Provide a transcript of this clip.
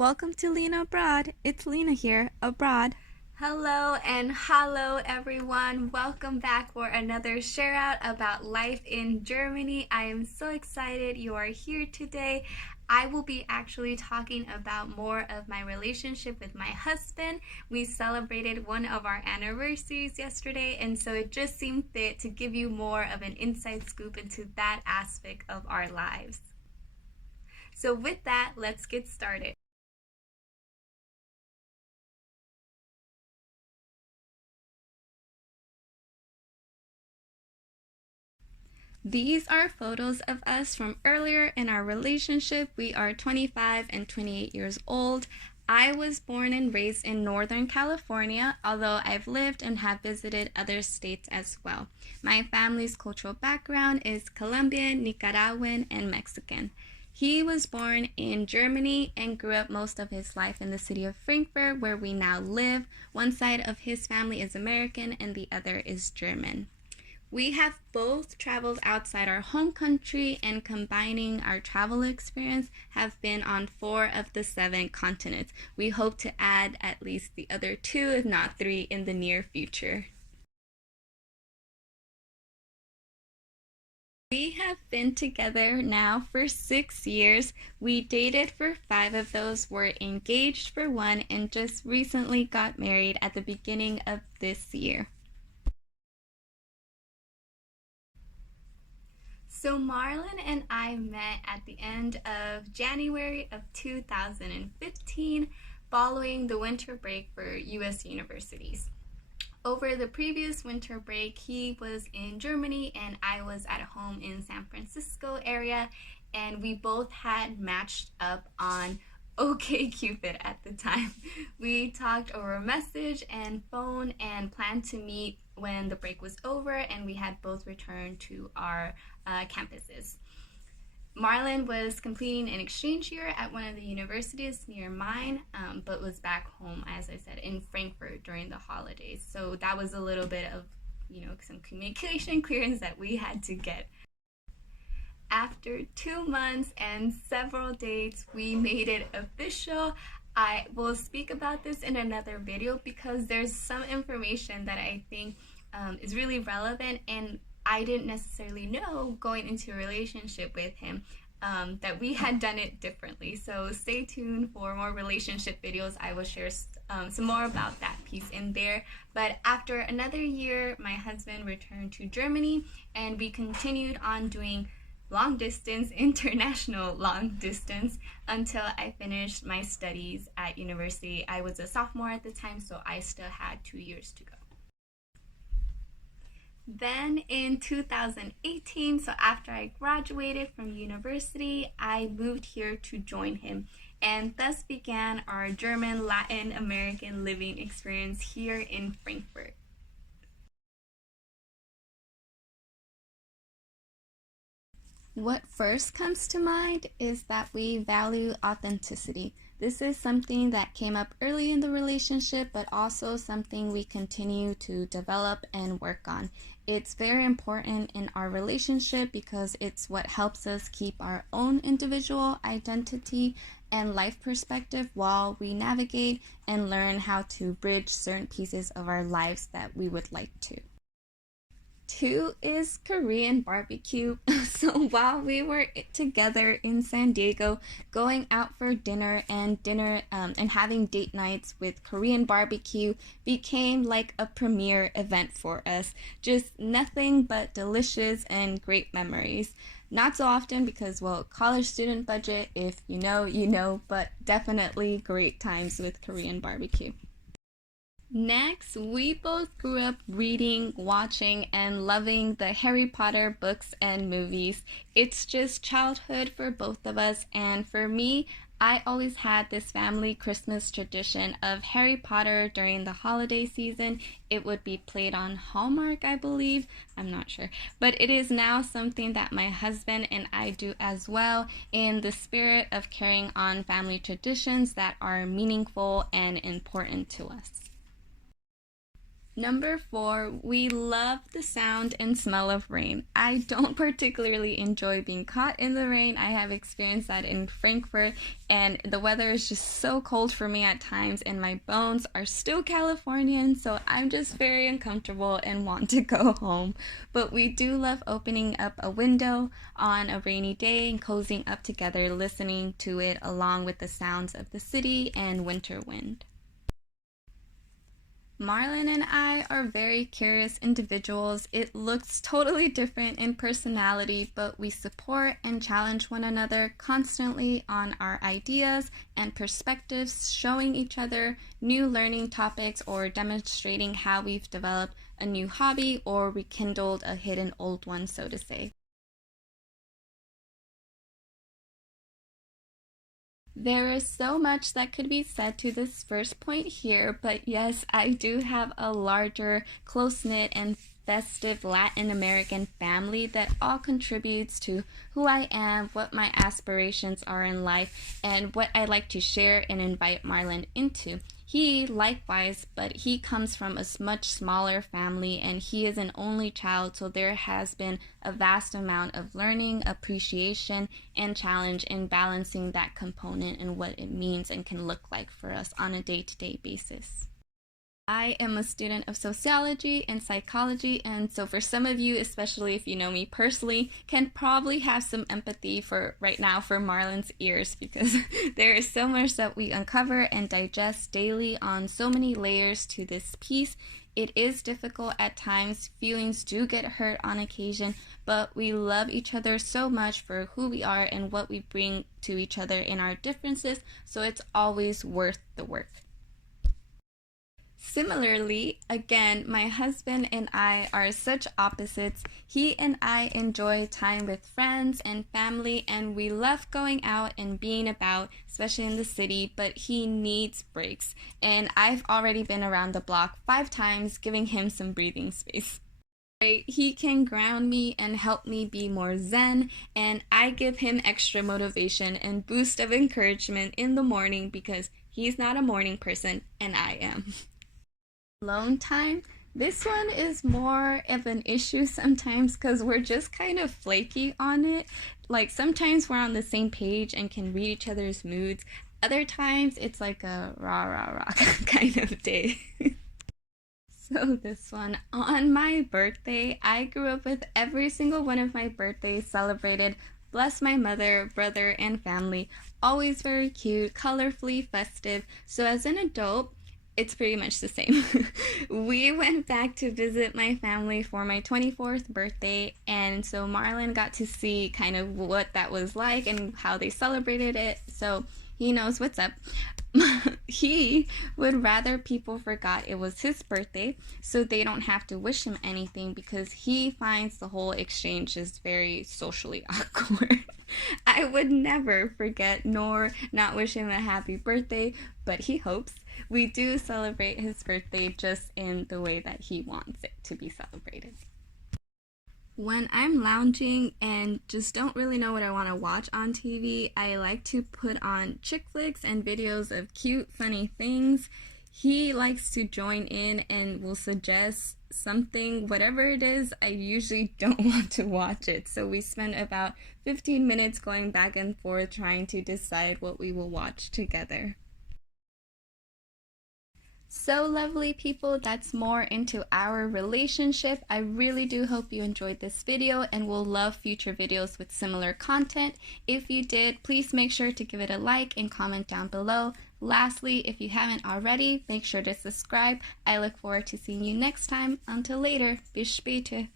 Welcome to Lena Abroad. It's Lena here, abroad. Hello and hello everyone. Welcome back for another share out about life in Germany. I am so excited you are here today. I will be actually talking about more of my relationship with my husband. We celebrated one of our anniversaries yesterday, and so it just seemed fit to give you more of an inside scoop into that aspect of our lives. So with that, let's get started. These are photos of us from earlier in our relationship. We are 25 and 28 years old. I was born and raised in Northern California, although I've lived and have visited other states as well. My family's cultural background is Colombian, Nicaraguan, and Mexican. He was born in Germany and grew up most of his life in the city of Frankfurt, where we now live. One side of his family is American and the other is German. We have both traveled outside our home country, and combining our travel experience have been on 4 of the 7 continents. We hope to add at least the other 2, if not 3, in the near future. We have been together now for 6 years. We dated for 5 of those, were engaged for 1, and just recently got married at the beginning of this year. So Marlon and I met at the end of January of 2015 following the winter break for US universities. Over the previous winter break, he was in Germany and I was at home in San Francisco area, and we both had matched up on OkCupid at the time. We talked over message and phone and planned to meet when the break was over and we had both returned to our campuses. Marlon was completing an exchange year at one of the universities near mine, but was back home, as I said, in Frankfurt during the holidays. So that was a little bit of, some communication clearance that we had to get. After 2 months and several dates, we made it official. I will speak about this in another video because there's some information that I think is really relevant, and I didn't necessarily know going into a relationship with him that we had done it differently. So stay tuned for more relationship videos. I will share some more about that piece in there. But after another year, my husband returned to Germany and we continued on doing long distance, international long distance, until I finished my studies at university. I was a sophomore at the time, so I still had 2 years to go. Then in 2018, so after I graduated from university, I moved here to join him, and thus began our German Latin American living experience here in Frankfurt. What first comes to mind is that we value authenticity. This is something that came up early in the relationship, but also something we continue to develop and work on. It's very important in our relationship because it's what helps us keep our own individual identity and life perspective while we navigate and learn how to bridge certain pieces of our lives that we would like to. 2 is Korean barbecue. So while we were together in San Diego, going out for dinner and having date nights with Korean barbecue became like a premier event for us. Just nothing but delicious and great memories. Not so often because, well, college student budget, if you know, but definitely great times with Korean barbecue. Next, we both grew up reading, watching, and loving the Harry Potter books and movies. It's just childhood for both of us, and for me, I always had this family Christmas tradition of Harry Potter during the holiday season. It would be played on Hallmark, I believe. I'm not sure. But it is now something that my husband and I do as well, in the spirit of carrying on family traditions that are meaningful and important to us. Number 4, we love the sound and smell of rain. I don't particularly enjoy being caught in the rain. I have experienced that in Frankfurt, and the weather is just so cold for me at times, and my bones are still Californian, so I'm just very uncomfortable and want to go home. But we do love opening up a window on a rainy day and cozying up together, listening to it along with the sounds of the city and winter wind. Marlon and I are very curious individuals. It looks totally different in personality, but we support and challenge one another constantly on our ideas and perspectives, showing each other new learning topics or demonstrating how we've developed a new hobby or rekindled a hidden old one, so to say. There is so much that could be said to this first point here, but yes, I do have a larger, close-knit, and festive Latin American family that all contributes to who I am, what my aspirations are in life, and what I like to share and invite Marlon into. He, likewise, but he comes from a much smaller family and he is an only child, so there has been a vast amount of learning, appreciation, and challenge in balancing that component and what it means and can look like for us on a day-to-day basis. I am a student of sociology and psychology, and so for some of you, especially if you know me personally, can probably have some empathy for right now for Marlon's ears because there is so much that we uncover and digest daily on so many layers to this piece. It is difficult at times, feelings do get hurt on occasion, but we love each other so much for who we are and what we bring to each other in our differences, so it's always worth the work. Similarly, again, my husband and I are such opposites. He and I enjoy time with friends and family, and we love going out and being about, especially in the city, but he needs breaks. And I've already been around the block 5 times, giving him some breathing space. He can ground me and help me be more zen, and I give him extra motivation and boost of encouragement in the morning because he's not a morning person and I am. Alone time, this one is more of an issue sometimes because we're just kind of flaky on it. Like sometimes we're on the same page and can read each other's moods. Other times it's like a rah rah rah kind of day. So this one, on my birthday, I grew up with every single one of my birthdays celebrated. Bless my mother, brother, and family. Always very cute, colorfully festive. So as an adult, it's pretty much the same. We went back to visit my family for my 24th birthday, and so Marlon got to see kind of what that was like and how they celebrated it, so he knows what's up. He would rather people forgot it was his birthday so they don't have to wish him anything because he finds the whole exchange is very socially awkward. I would never forget nor not wish him a happy birthday, but he hopes. We do celebrate his birthday just in the way that he wants it to be celebrated. When I'm lounging and just don't really know what I want to watch on TV, I like to put on chick flicks and videos of cute, funny things. He likes to join in and will suggest something, whatever it is. I usually don't want to watch it, so we spend about 15 minutes going back and forth trying to decide what we will watch together. So lovely people, that's more into our relationship. I really do hope you enjoyed this video and will love future videos with similar content. If you did, please make sure to give it a like and comment down below. Lastly, if you haven't already, make sure to subscribe. I look forward to seeing you next time. Until later, bis später.